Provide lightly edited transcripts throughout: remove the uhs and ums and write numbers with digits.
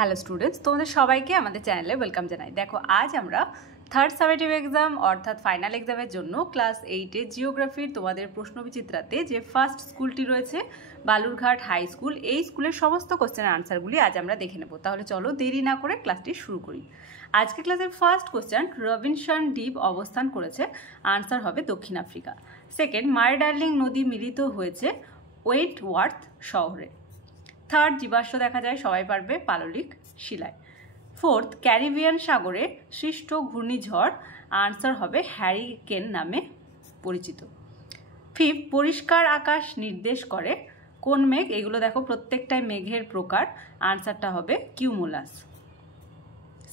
Hello students, তোমাদের সবাইকে আমাদের চ্যানেলে ওয়েলকাম জানাই। দেখো, আজ আমরা থার্ড সামেটিভ এক্সাম অর্থাৎ ফাইনাল এক্সামের জন্য ক্লাস 8-এ জিওগ্রাফির তোমাদের প্রশ্নবিচিত্রাতে যে ফার্স্ট স্কুলটি রয়েছে বালুরঘাট হাই স্কুল, এই স্কুলের সমস্ত কোশ্চেনের আনসারগুলি আজ আমরা দেখে নেব। তাহলে চলো দেরি না করে ক্লাসটি শুরু করি। আজকে ক্লাসের ফার্স্ট কোশ্চেন, রবিনসন দ্বীপ অবস্থান করেছে, আনসার হবে দক্ষিণ আফ্রিকা। সেকেন্ড, মারডার্লিং নদী মিলিত হয়েছে ওয়েন্টওয়ার্থ শহরে। থার্ড, জীবাশ্ম দেখা যায়, সবাই পারবে, পাললিক শিলায়। ফোর্থ, ক্যারিবিয়ান সাগরে সৃষ্ট ঘূর্ণিঝড়, আনসার হবে হ্যারিকেন নামে পরিচিত। ফিফথ, পরিষ্কার আকাশ নির্দেশ করে কোন মেঘ? এগুলো দেখো প্রত্যেকটাই মেঘের প্রকার, আনসারটা হবে কিউমুলাস।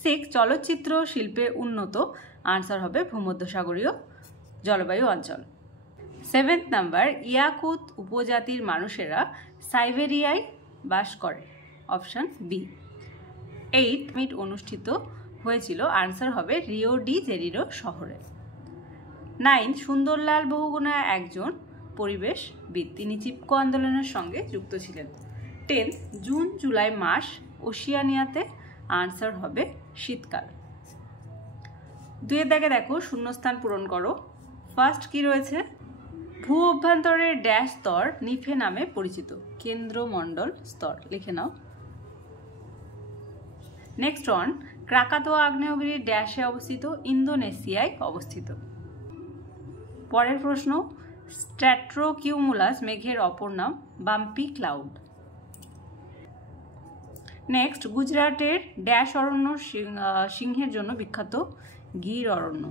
সিক্স, চলচ্চিত্র শিল্পে উন্নত, আনসার হবে ভূমধ্যসাগরীয় জলবায়ু অঞ্চল। সেভেন্থ নাম্বার, ইয়াকুত উপজাতির মানুষেরা সাইবেরিয়ায় বাস করে, অপশান বি। এইট, মিট অনুষ্ঠিত হয়েছিল, আনসার হবে রিও ডি জেনিরো শহরে। নাইন্থ, সুন্দরলাল বহুগুণা একজন পরিবেশবিদ, তিনি চিপকো আন্দোলনের সঙ্গে যুক্ত ছিলেন। টেন্থ, জুন জুলাই মাস ওশিয়ানিয়াতে, আনসার হবে শীতকাল। দুইয়ের দাগে দেখো, শূন্যস্থান পূরণ করো। ফার্স্ট কি রয়েছে? ভূ অভ্যন্তরের ড্যাশ স্তর নিফে নামে পরিচিত, কেন্দ্রমণ্ডল স্তর, লিখে নাও। নেক্সট ওয়ান, ক্রাকাতোয়া আগ্নেয়গিরি ড্যাশে অবস্থিত, ইন্দোনেশিয়ায় অবস্থিত। পরের প্রশ্ন, স্ট্র্যাটোকিউমুলাস মেঘের অপর নাম, বাম্পি ক্লাউড। নেক্সট, গুজরাটের ড্যাশ অরণ্য সিংহের জন্য বিখ্যাত, গির অরণ্য।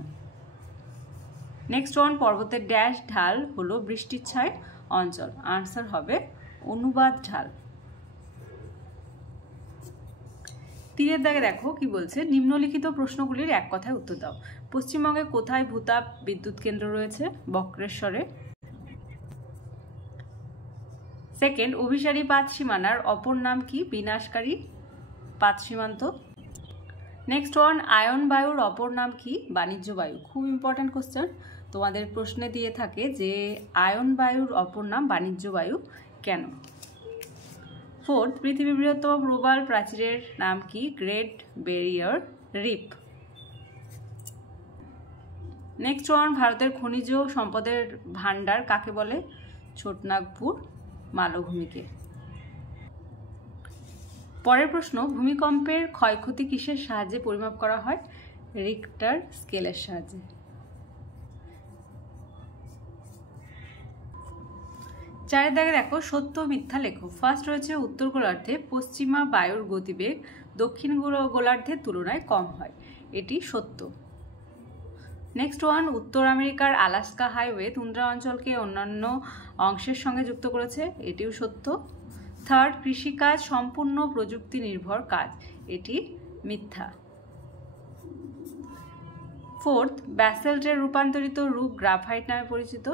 নেক্সট ওয়ান, পর্বতের ড্যাশ ঢাল হলো বৃষ্টির ছায় অঞ্চল, আনসার হবে অনুবাদ ঢাল। তিনের দাগে দেখো কি বলছে, নিম্নলিখিত প্রশ্নগুলির এক কথায় উত্তর দাও। পশ্চিমবঙ্গে কোথায় ভূতাপ বিদ্যুৎ কেন্দ্র রয়েছে? বক্রেশ্বরে। সেকেন্ড, অভিসারী পাত সীমানার অপর নাম কি? বিনাশকারী পাত সীমান্ত। নেক্সট ওয়ান, আয়ন বায়ুর অপর নাম কি? বাণিজ্য বায়ু। খুব ইম্পর্টেন্ট কোশ্চেন, তোমাদের প্রশ্নে দিয়ে থাকে যে আয়ন বায়ুর অপর নাম বাণিজ্য বায়ু কেন? ফোর্থ, পৃথিবীর বৃহত্তম প্রবাল প্রাচীরের নাম কি? Great barrier reef. Next one, ভারতের খনিজ সম্পদের ভান্ডার কাকে বলে? ছোটনাগপুর মালভূমিকে। পরের প্রশ্ন, ভূমিকম্পের ক্ষয়ক্ষতি কিসের সাহায্যে পরিমাপ করা হয়? রিক্টার স্কেলের সাহায্যে। চারের দাগে দেখো, সত্য মিথ্যা লেখো। ফার্স্ট রয়েছে, উত্তর গোলার্ধে পশ্চিমা বায়ুর গতিবেগ দক্ষিণ গোলার্ধের তুলনায় কম হয়, এটি সত্য। নেক্সট ওয়ান, উত্তর আমেরিকার আলাস্কা হাইওয়ে তুন্দ্রা অঞ্চলকে অন্যান্য অংশের সঙ্গে যুক্ত করেছে, এটিও সত্য। থার্ড, কৃষিকাজ সম্পূর্ণ প্রযুক্তি নির্ভর কাজ, এটি মিথ্যা। ফোর্থ, ব্যাসল্টের রূপান্তরিত রূপ গ্রাফাইট নামে পরিচিত,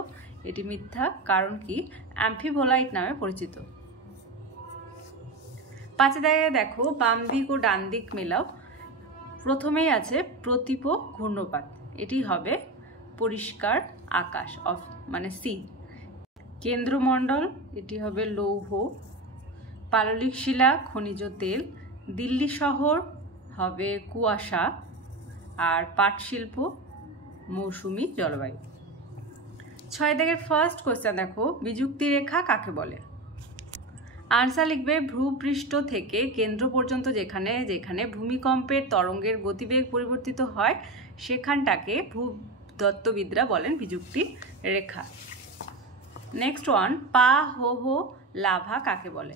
এটি মিথ্যা, কারণ কি? অ্যাম্ফিবোলাইট নামে পরিচিত। পাঁচে দাগে দেখো, বাম দিক ও ডান দিক মেলাও। প্রথমেই আছে প্রতীপ ঘূর্ণপাত, এটি হবে পরিষ্কার আকাশ, মানে সি। কেন্দ্রমণ্ডল, এটি হবে লৌহ। পাললিক শিলা খনিজ তেল। দিল্লি শহর হবে কুয়াশা। আর পাট শিল্প মৌসুমী জলবায়ু। ছয় দাগের ফার্স্ট কোশ্চেন দেখো, বিযুক্তি রেখা কাকে বলে? আনসার লিখবে, ভূপৃষ্ঠ থেকে কেন্দ্র পর্যন্ত যেখানে যেখানে ভূমিকম্পের তরঙ্গের গতিবেগ পরিবর্তিত হয় সেখানটাকে ভূতত্ত্ববিদরা বলেন বিযুক্তি রেখা। নেক্সট ওয়ান, পা হো হো লাভা কাকে বলে?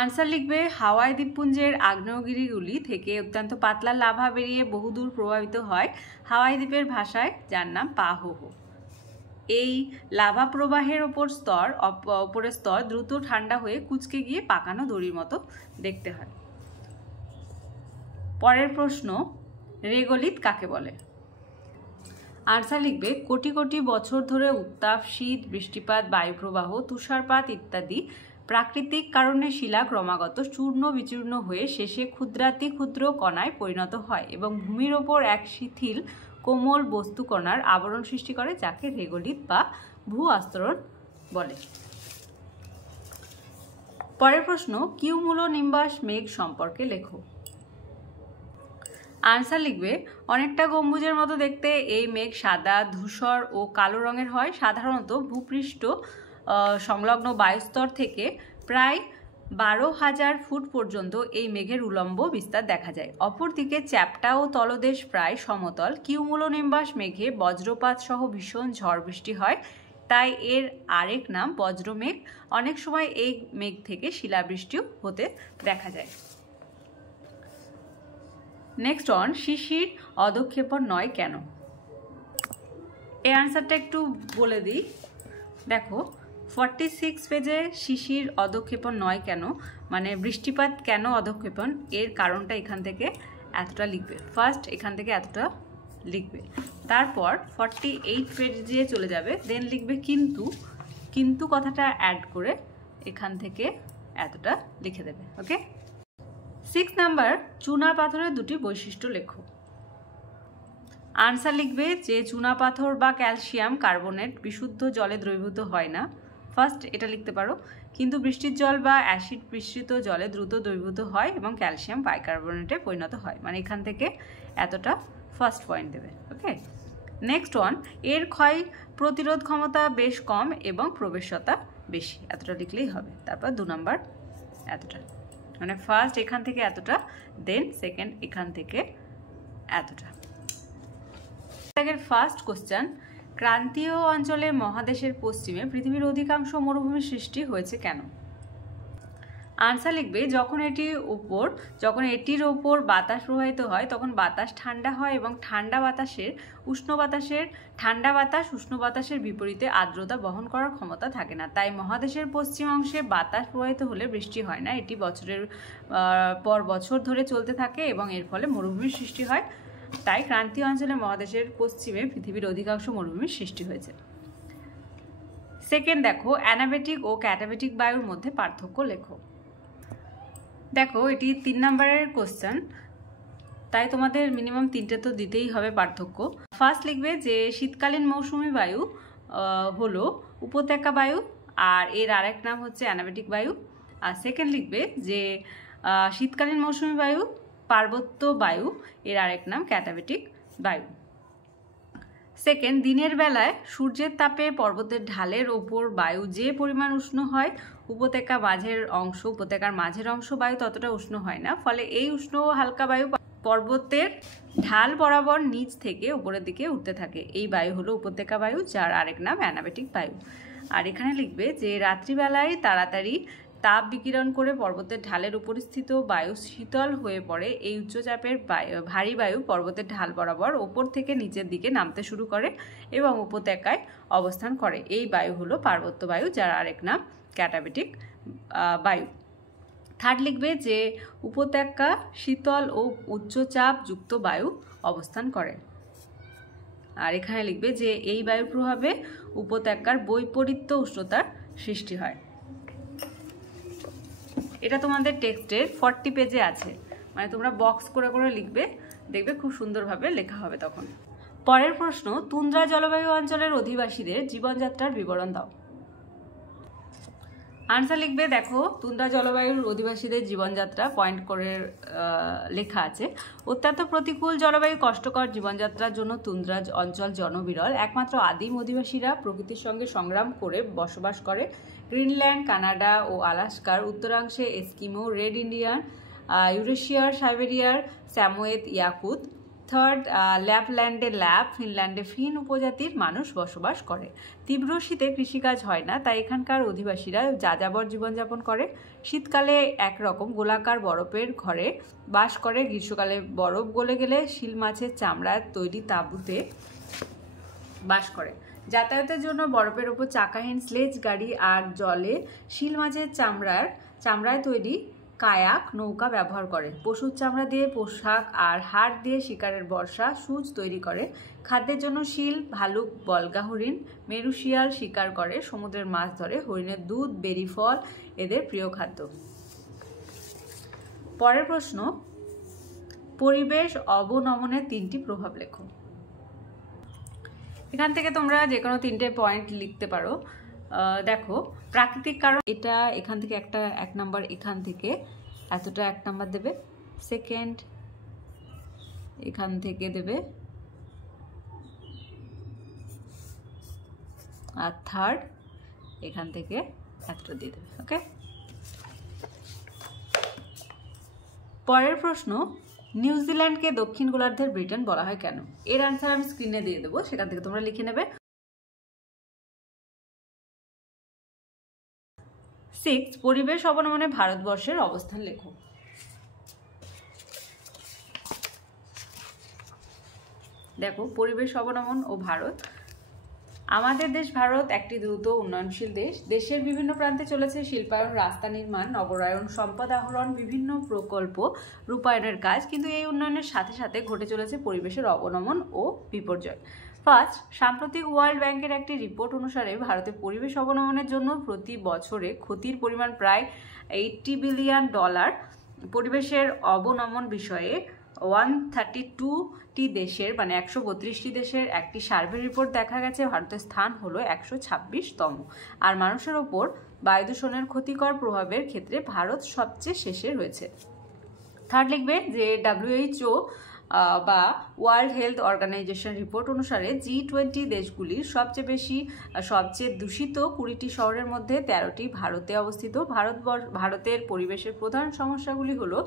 আনসার লিখবে, হাওয়াই দ্বীপপুঞ্জের আগ্নেয়গিরিগুলি থেকে অত্যন্ত পাতলা লাভা বেরিয়ে বহুদূর প্রবাহিত হয় হাওয়াই দ্বীপের ভাষায়, যার নাম পা হো হো। এই লাভা প্রবাহের ওপরের স্তর দ্রুত ঠান্ডা হয়ে কুঁচকে গিয়ে পাকানো দড়ির মতো দেখতে হয়। পরের প্রশ্ন, রেগলিত কাকে বলে? আনসার লিখবে, কোটি কোটি বছর ধরে উত্তাপ, শীত, বৃষ্টিপাত, বায়ুপ্রবাহ, তুষারপাত ইত্যাদি প্রাকৃতিক কারণে শিলা ক্রমাগত চূর্ণ বিচূর্ণ হয়ে শেষে ক্ষুদ্রাতি ক্ষুদ্র কণায় পরিণত হয় এবং ভূমির ওপর এক শিথিল কোমল বস্তুকণার আবরণ সৃষ্টি করে, যাকে রেগলিত বা ভূ আস্তরণ বলে। পরের প্রশ্ন, কিউমুলোনিম্বাস মেঘ সম্পর্কে লেখো। আনসার লিখবে, অনেকটা গম্বুজের মতো দেখতে এই মেঘ সাদা, ধূসর ও কালো রঙের হয়। সাধারণত ভূপৃষ্ঠ সংলগ্ন বায়ুস্তর থেকে প্রায় 12,000 ফুট পর্যন্ত এই মেঘের উলম্ব বিস্তার দেখা যায়। অপরদিকে চ্যাপ্টা ও তলদেশ প্রায় সমতল। কিউমুলোনিম্বাস মেঘে বজ্রপাত সহ ভীষণ ঝড় বৃষ্টি হয়, তাই এর আরেক নাম বজ্রমেঘ। অনেক সময় এই মেঘ থেকে শিলাবৃষ্টিও হতে দেখা যায়। নেক্সট অন, শিশির অধঃক্ষেপণ নয় কেন? এই আনসারটা একটু বলে দিই। দেখো 46 পেজে শিশির অধঃক্ষেপণ নয় কেন, মানে বৃষ্টিপাত কেন অধঃক্ষেপণ, এর কারণটা এখান থেকে এতটা লিখবে। ফার্স্ট এখান থেকে এতটা লিখবে, তারপর 48 পেজে চলে যাবে, দেন লিখবে কিন্তু, কিন্তু কথাটা অ্যাড করে এখান থেকে এতটা লিখে দেবে। ওকে। 6 নাম্বার, চুনা পাথরের দুটি বৈশিষ্ট্য লেখো। আনসার লিখবে যে চুনা পাথর বা ক্যালসিয়াম কার্বনেট বিশুদ্ধ জলে দ্রবীভূত হয় না। ফার্স্ট এটা লিখতে পারো, কিন্তু বৃষ্টির জল বা অ্যাসিড মিশ্রিত জলে দ্রুত দ্রবীভূত হয় এবং ক্যালসিয়াম বাইকার্বনেটে পরিণত হয়। মানে এখান থেকে এতটা ফার্স্ট পয়েন্ট দেবে। ওকে। নেক্সট ওয়ান, এর ক্ষয় প্রতিরোধ ক্ষমতা বেশ কম এবং প্রবেশতা বেশি। এতটা লিখলেই হবে। তারপর 2 নাম্বার এতটা, মানে ফার্স্ট এখান থেকে এতটা, দেন সেকেন্ড এখান থেকে এতটা। ফার্স্ট কোশ্চেন, ক্রান্তীয় অঞ্চলে মহাদেশের পশ্চিমে পৃথিবীর অধিকাংশ মরুভূমির সৃষ্টি হয়েছে কেন? আনসার লিখবে, যখন এটির ওপর বাতাস প্রবাহিত হয় তখন বাতাস ঠান্ডা হয় এবং ঠান্ডা বাতাস উষ্ণ বাতাসের বিপরীতে আর্দ্রতা বহন করার ক্ষমতা থাকে না। তাই মহাদেশের পশ্চিম অংশে বাতাস প্রবাহিত হলে বৃষ্টি হয় না। এটি বছরের পর বছর ধরে চলতে থাকে এবং এর ফলে মরুভূমির সৃষ্টি হয়। তাই ক্রান্তীয় অঞ্চলে মহাদেশের পশ্চিমে পৃথিবীর অধিকাংশ মরুভূমির সৃষ্টি হয়েছে। সেকেন্ড দেখো, অ্যানাবেটিক ও ক্যাটাবেটিক বায়ুর মধ্যে পার্থক্য লেখো। দেখো এটি 3 নাম্বারের কোশ্চেন, তাই তোমাদের মিনিমাম 3টে তো দিতেই হবে পার্থক্য। ফার্স্ট লিখবে যে শীতকালীন মৌসুমী বায়ু হলো উপত্যকা বায়ু, আর এর আরেক নাম হচ্ছে অ্যানাবেটিক বায়ু। আর সেকেন্ড লিখবে যে শীতকালীন মৌসুমী বায়ু পার্বত্য বায়ু, এর আরেক নাম ক্যাটাবেটিক বায়ু। সেকেন্ড, দিনের বেলায় সূর্যের তাপে পর্বতের ঢালের ওপর বায়ু যে পরিমাণ উষ্ণ হয়, উপত্যকার মাঝের অংশ বায়ু ততটা উষ্ণ হয় না। ফলে এই উষ্ণ ও হালকা বায়ু পর্বতের ঢাল বরাবর নিচ থেকে উপরের দিকে উঠতে থাকে। এই বায়ু হলো উপত্যকা বায়ু, যার আরেক নাম অ্যানাবেটিক বায়ু। আর এখানে লিখবে যে রাত্রিবেলায় তাড়াতাড়ি তাপ বিকিরণ করে পর্বতের ঢালের উপরিস্থিত বায়ু শীতল হয়ে পড়ে। এই উচ্চচাপের ভারী বায়ু পর্বতের ঢাল বরাবর ওপর থেকে নিচের দিকে নামতে শুরু করে এবং উপত্যকায় অবস্থান করে। এই বায়ু হলো পার্বত্য বায়ু, যার আরেক নাম ক্যাটাবেটিক বায়ু। থার্ড লিখবে যে উপত্যকা শীতল ও উচ্চচাপ যুক্ত বায়ু অবস্থান করে। আর এখানে লিখবে যে এই বায়ুর প্রভাবে উপত্যকার বৈপরীত্য উষ্ণতার সৃষ্টি হয়। এটা তোমাদের টেক্সটের 40 পেজে আছে, মানে তোমরা বক্স করে করে লিখবে, দেখবে খুব সুন্দরভাবে লেখা হবে তখন। পরের প্রশ্ন, তুন্দ্রা জলবায়ু অঞ্চলের অধিবাসীদের জীবনযাত্রার বিবরণ দাও। আনসার লিখবে, দেখো তুন্দ্রা জলবায়ুর অধিবাসীদের জীবনযাত্রা পয়েন্ট করে লেখা আছে। অত্যন্ত প্রতিকূল জলবায়ু কষ্টকর জীবনযাত্রার জন্য তুন্দ্রা অঞ্চল জনবিরল। একমাত্র আদিম অধিবাসীরা প্রকৃতির সঙ্গে সংগ্রাম করে বসবাস করে। গ্রিনল্যান্ড, কানাডা ও আলাস্কার উত্তরাংশে এস্কিমো, রেড ইন্ডিয়ান, ইউরেশিয়ার, সাইবেরিয়ার স্যামোয়েদ, ইয়াকুত। থার্ড, ল্যাপল্যান্ডে ফিনল্যান্ডে ফিন উপজাতির মানুষ বসবাস করে। তীব্র শীতে কৃষিকাজ হয় না, তাই এখানকার অধিবাসীরা যাযাবর জীবনযাপন করে। শীতকালে একরকম গোলাকার বরফের ঘরে বাস করে। গ্রীষ্মকালে বরফ গলে গেলে শিল মাছের চামড়ার তৈরি তাঁবুতে বাস করে। যাতায়াতের জন্য বরফের ওপর চাকাহীন স্লেজ গাড়ি আর জলে শিল মাছের চামড়ায় তৈরি কায়াক নৌকা ব্যবহার করে। পশুর চামড়া দিয়ে পোশাক আর হাড় দিয়ে শিকারের বর্ষা সূচ তৈরি করে। খাদ্যের জন্য শিল, ভালুক, বলগা হরিণ, মেরু শিয়াল শিকার করে। সমুদ্রের মাছ ধরে। হরিণের দুধ, বেরি ফল এদের প্রিয় খাদ্য। পরের প্রশ্ন, পরিবেশ অবনমনের 3টি প্রভাব লেখো। এখান থেকে তোমরা যে কোনো 3টে পয়েন্ট লিখতে পারো। দেখো প্রাকৃতিক কারণ, এটা এখান থেকে একটা 1 নাম্বার, এখান থেকে এতটা 1 নাম্বার দেবে। সেকেন্ড এখান থেকে দেবে, আর থার্ড এখান থেকে এতটা দিয়ে দেবে। ওকে, পরের প্রশ্ন, নিউজিল্যান্ডকে দক্ষিণ গোলার্ধের ব্রিটেন বলা হয় কেন? এর অ্যান্সার আমি স্ক্রিনে দিয়ে দেবো, সেখান থেকে তোমরা লিখে নেবে। 6, পরিবেশ অবনমনে ভারতবর্ষের অবস্থান লেখো। দেখো পরিবেশ অবনমন ও ভারত, আমাদের দেশ ভারত একটি দ্রুত উন্নয়নশীল দেশ। দেশের বিভিন্ন প্রান্তে চলেছে শিল্পায়ন, রাস্তা নির্মাণ, নগরায়ন, সম্পদ আহরণ, বিভিন্ন প্রকল্প রূপায়ণের কাজ, কিন্তু এই উন্নয়নের সাথে সাথে ঘটে চলেছে পরিবেশের অবনমন ও বিপর্যয়। ফার্স্ট, সাম্প্রতিক ওয়ার্ল্ড ব্যাংকের একটি রিপোর্ট অনুসারে ভারতে পরিবেশ অবনমনের জন্য প্রতি বছরে ক্ষতির পরিমাণ প্রায় $80 বিলিয়ন। পরিবেশের অবনমন বিষয়ে 132টি দেশের মানে 132টি দেশের একটি সার্ভে রিপোর্ট দেখা গেছে ভারতের স্থান হলো 126তম, আর মানুষের ওপর বায়ু দূষণের ক্ষতিকর প্রভাবের ক্ষেত্রে ভারত সবচেয়ে শেষে রয়েছে। থার্ড লিখবে যে WHO বা ওয়ার্ল্ড হেলথ অর্গানাইজেশন রিপোর্ট অনুসারে G20 দেশগুলির সবচেয়ে দূষিত 20টি শহরের মধ্যে 13টি ভারতে অবস্থিত। ভারতের পরিবেশের প্রধান সমস্যাগুলি হলো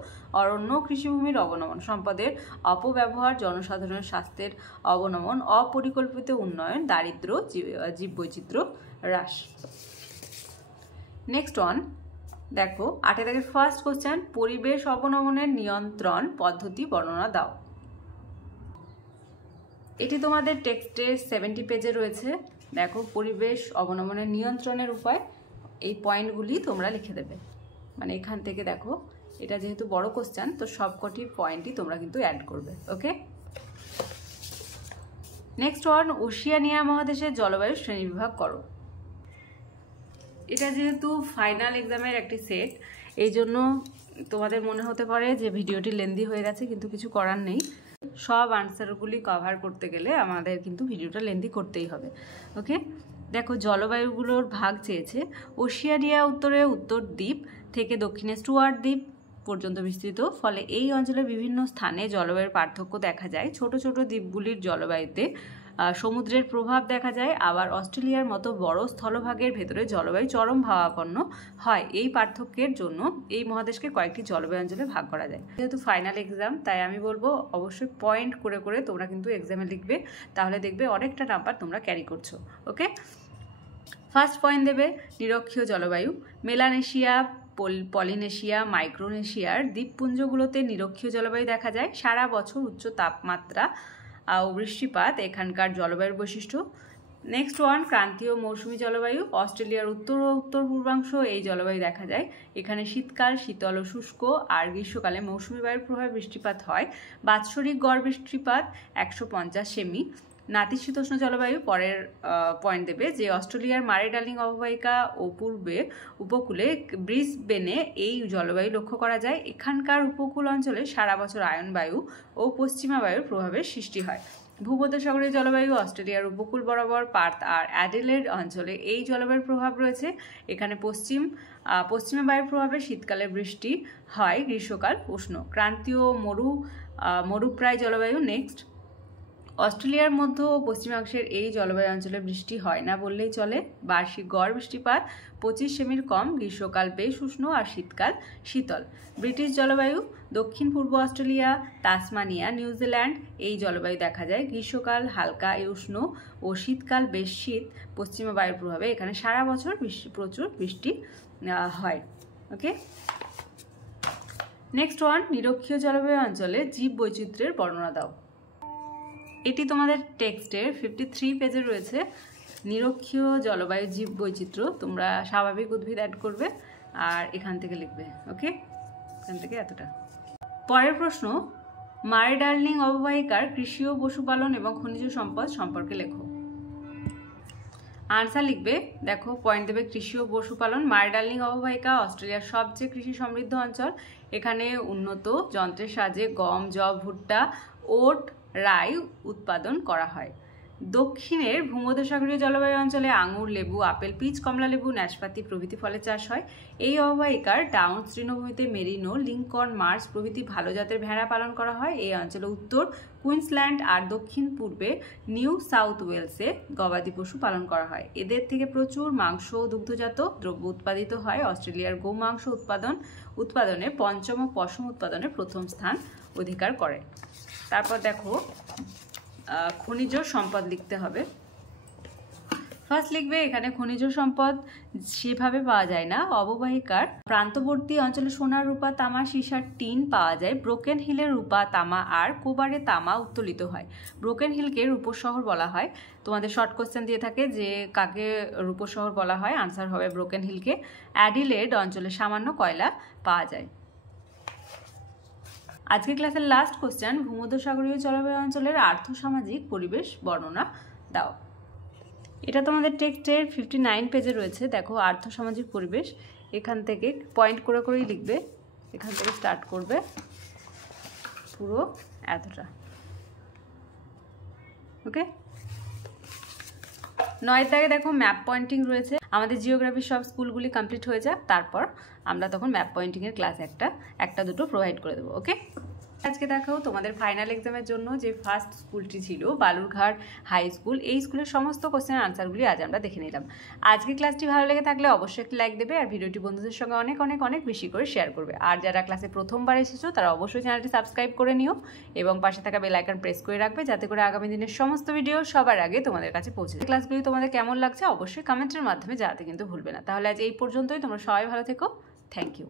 অরণ্য, কৃষিভূমির অবনমন, সম্পদের অপব্যবহার, জনসাধারণের স্বাস্থ্যের অবনমন, অপরিকল্পিত উন্নয়ন, দারিদ্র্য, জীববৈচিত্র্য হ্রাস। নেক্সট ওয়ান, দেখো 8 দাগের ফার্স্ট কোশ্চেন, পরিবেশ অবনমনের নিয়ন্ত্রণ পদ্ধতি বর্ণনা দাও। এটি তোমাদের টেক্সটের 70 পেজে রয়েছে। দেখো পরিবেশ অবনমনের নিয়ন্ত্রণের উপায়, এই পয়েন্টগুলি তোমরা লিখে দেবে। মানে এখান থেকে দেখো, এটা যেহেতু বড় কোশ্চেন তো সবকটি পয়েন্টই তোমরা কিন্তু অ্যাড করবে। ওকে, নেক্সট ওয়ান, ওশিয়ানিয়া মহাদেশের জলবায়ু শ্রেণীবিভাগ করো। এটা যেহেতু ফাইনাল এক্সামের একটি সেট, এই জন্য তোমাদের মনে হতে পারে যে ভিডিওটি লেন্দি হয়ে গেছে, কিন্তু কিছু করার নেই। সব আনসারগুলি কভার করতে গেলে আমাদের কিন্তু ভিডিওটা লেন্দি করতেই হবে। ওকে, দেখো জলবায়ুগুলোর ভাগ চেয়েছে। ওশিয়ানিয়া উত্তরে উত্তর দ্বীপ থেকে দক্ষিণে স্টুয়ার্ট দ্বীপ পর্যন্ত বিস্তৃত, ফলে এই অঞ্চলের বিভিন্ন স্থানে জলবায়ুর পার্থক্য দেখা যায়। ছোট ছোট দ্বীপগুলির জলবায়ুতে সমুদ্রের প্রভাব দেখা যায়, আবার অস্ট্রেলিয়ার মতো বড় স্থলভাগের ভেতরে জলবায়ু চরম ভাবাপন্ন হয়। এই পার্থক্যের জন্য এই মহাদেশকে কয়েকটি জলবায়ু অঞ্চলে ভাগ করা যায়। যেহেতু ফাইনাল এক্সাম, তাই আমি বলবো অবশ্যই পয়েন্ট করে করে তোমরা কিন্তু এক্সামে লিখবে, তাহলে দেখবে অনেকটা নাম্বার তোমরা ক্যারি করছো। ওকে, ফার্স্ট পয়েন্ট দেবে নিরক্ষীয় জলবায়ু। মেলানেশিয়া, পলিনেশিয়া, মাইক্রোনেশিয়ার দ্বীপপুঞ্জগুলোতে নিরক্ষীয় জলবায়ু দেখা যায়। সারা বছর উচ্চ তাপমাত্রা ও বৃষ্টিপাত এখানকার জলবায়ুর বৈশিষ্ট্য। নেক্সট ওয়ান, ক্রান্তীয় মৌসুমী জলবায়ু। অস্ট্রেলিয়ার উত্তর ও উত্তর পূর্বাংশ এই জলবায়ু দেখা যায়। এখানে শীতকাল শীতল ও শুষ্ক, আর গ্রীষ্মকালে মৌসুমী বায়ুর প্রভাবে বৃষ্টিপাত হয়। বাৎসরিক গড় বৃষ্টিপাত 150 সেমি। নাতিশীতোষ্ণ জলবায়ু। পরের পয়েন্ট দেবে যে অস্ট্রেলিয়ার মারে ডার্লিং অববাহিকা ও পূর্বে উপকূলে ব্রিসবেনে এই জলবায়ু লক্ষ্য করা যায়। এখানকার উপকূল অঞ্চলে সারা বছর আয়ন বায়ু ও পশ্চিমা বায়ুর প্রভাবের সৃষ্টি হয়। ভূমধ্যসাগরীয় জলবায়ু। অস্ট্রেলিয়ার উপকূল বরাবর পার্থ আর অ্যাডিলেড অঞ্চলে এই জলবায়ুর প্রভাব রয়েছে। এখানে পশ্চিমা বায়ুর প্রভাবে শীতকালে বৃষ্টি হয়, গ্রীষ্মকাল উষ্ণ। ক্রান্তীয় মরুপ্রায় জলবায়ু। নেক্সট, অস্ট্রেলিয়ার মধ্য ও পশ্চিমাংশের এই জলবায়ু অঞ্চলে বৃষ্টি হয় না বললেই চলে। বার্ষিক গড় বৃষ্টিপাত 25 সেমির কম। গ্রীষ্মকাল বেশ উষ্ণ আর শীতকাল শীতল। ব্রিটিশ জলবায়ু। দক্ষিণ পূর্ব অস্ট্রেলিয়া, তাসমানিয়া, নিউজিল্যান্ড এই জলবায়ু দেখা যায়। গ্রীষ্মকাল হালকা উষ্ণ ও শীতকাল বেশ শীত। পশ্চিমা বায়ুর প্রভাবে এখানে সারা বছর প্রচুর বৃষ্টি হয়। ওকে, নেক্সট ওয়ান, নিরক্ষীয় জলবায়ু অঞ্চলে জীব বৈচিত্র্যের বর্ণনা দাও। এটি তোমাদের টেক্সটের 53 পেজে রয়েছে। নিরক্ষীয় জলবায়ু জীব বৈচিত্র্য, তোমরা স্বাভাবিক উদ্ভিদ অ্যাড করবে আর এখান থেকে লিখবে। ওকে, এখান থেকে এতটা। পরের প্রশ্ন, মারে ডার্লিং অববাহিকার কৃষি ও পশুপালন এবং খনিজ সম্পদ সম্পর্কে লেখো। আনসার লিখবে। দেখো পয়েন্ট দেবে কৃষি ও পশুপালন। মারে ডার্লিং অববাহিকা অস্ট্রেলিয়ার সবচেয়ে কৃষি সমৃদ্ধ অঞ্চল। এখানে উন্নত যন্ত্রের সাহায্যে গম, যব, ভুট্টা, ওট, রাই উৎপাদন করা হয়। দক্ষিণের ভূমধ্যসাগরীয় জলবায়ু অঞ্চলে আঙুর, লেবু, আপেল, পিচ, কমলালেবু, নাশপাতি প্রভৃতি ফলের চাষ হয়। এই অববাহিকার ডাউন তৃণভূমিতে মেরিনো, লিঙ্কন, মার্চ প্রভৃতি ভালো জাতের ভেড়া পালন করা হয়। এই অঞ্চলে উত্তর কুইন্সল্যান্ড আর দক্ষিণ পূর্বে নিউ সাউথ ওয়েলসে গবাদি পশু পালন করা হয়। এদের থেকে প্রচুর মাংস ও দুগ্ধজাত দ্রব্য উৎপাদিত হয়। অস্ট্রেলিয়ার গোমাংস উৎপাদনে পঞ্চম ও পশম উৎপাদনে প্রথম স্থান অধিকার করে। তারপর দেখো খনিজ সম্পদ লিখতে হবে। ফার্স্ট লিখবে এখানে খনিজ সম্পদ সেভাবে পাওয়া যায় না। অববাহিকার প্রান্তবর্তী অঞ্চলে সোনা, রূপা, তামা, সীসার টিন পাওয়া যায়। ব্রোকেন হিলে রূপা, তামা আর কোবারে তামা উত্তোলিত হয়। ব্রোকেন হিলকে রূপোর শহর বলা হয়। তোমাদের শর্ট কোশ্চেন দিয়ে থাকে যে কাকে রূপোর শহর বলা হয়, আনসার হবে ব্রোকেন হিলকে। অ্যাডিলেড অঞ্চলে সামান্য কয়লা পাওয়া যায়। আজকের ক্লাসের লাস্ট কোশ্চেন, ভূমধ্যসাগরীয় জলবায়ু অঞ্চলের আর্থসামাজিক পরিবেশ বর্ণনা দাও। এটা তোমাদের টেক্সটের 59 পেজে রয়েছে। দেখো আর্থসামাজিক পরিবেশ, এখান থেকে পয়েন্ট করে করেই লিখবে, এখান থেকে স্টার্ট করবে পুরো এতটা। ওকে, 9 দাগে দেখো ম্যাপ পয়েন্টিং রয়েছে। আমাদের জিওগ্রাফির সব স্কুলগুলি কমপ্লিট হয়ে যাক, তারপর আমরা তখন ম্যাপ পয়েন্টিংয়ের ক্লাস একটা দুটো প্রোভাইড করে দেবো। ওকে, আজকে দেখো তোমাদের ফাইনাল এক্সামের জন্য যে ফার্স্ট স্কুলটি ছিল বালুরঘাট হাই স্কুল, এই স্কুলের সমস্ত কোশ্চেনের আনসারগুলি আজ আমরা দেখে নিলাম। আজকে ক্লাসটি ভালো লেগে থাকলে অবশ্যই একটি লাইক দেবে আর ভিডিওটি বন্ধুদের সঙ্গে অনেক অনেক অনেক বেশি করে শেয়ার করবে। আর যারা ক্লাসে প্রথমবার এসেছো তারা অবশ্যই চ্যানেলটি সাবস্ক্রাইব করে নিও এবং পাশে থাকা বেল আইকন প্রেস করে রাখবে, যাতে করে আগামী দিনের সমস্ত ভিডিও সবার আগে তোমাদের কাছে পৌঁছে যায়। ক্লাসগুলি তোমাদের কেমন লাগছে অবশ্যই কমেন্টের মাধ্যমে জানাতে কিন্তু ভুলবে না। তাহলে আজ এই পর্যন্তই, তোমরা সবাই ভালো থেকো। Thank you.